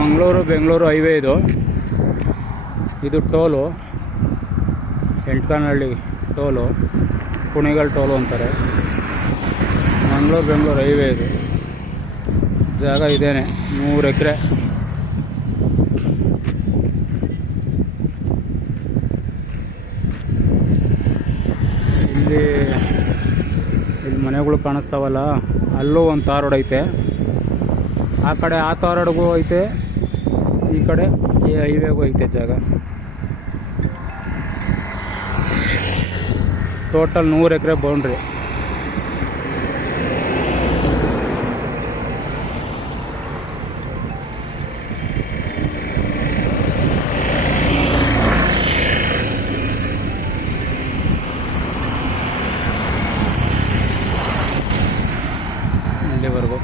Mangaluru Bengaluru highway ಇದು toll, ಎಂಟ್ಕನಹಳ್ಳಿ toll, Kunigal toll ಅಂತಾರೆ. Mangaluru Bengaluru highway ಇದು. ಜಾಗ ಇದೇನೆ 3 ಎಕರೆ. ಇಲ್ಲಿ ಮನೆಗಳು ಕಾಣಿಸ್ತಾವಲ್ಲ, ಅಲ್ಲೂ ಒಂದು ತಾರ್ ರೋಡ್ ಐತೆ. ಆ ಕಡೆ ಆ ತಾರ್ ರೋಡ್ಗೂ ಐತೆ, ಈ ಕಡೆ ಈ ಹೈವೇಗೂ ಐತೆ ಜಾಗ. ಟೋಟಲ್ 100 ಎಕರೆ ಬೌಂಡ್ರಿ. ಇಲ್ಲಿವರೆಗೂ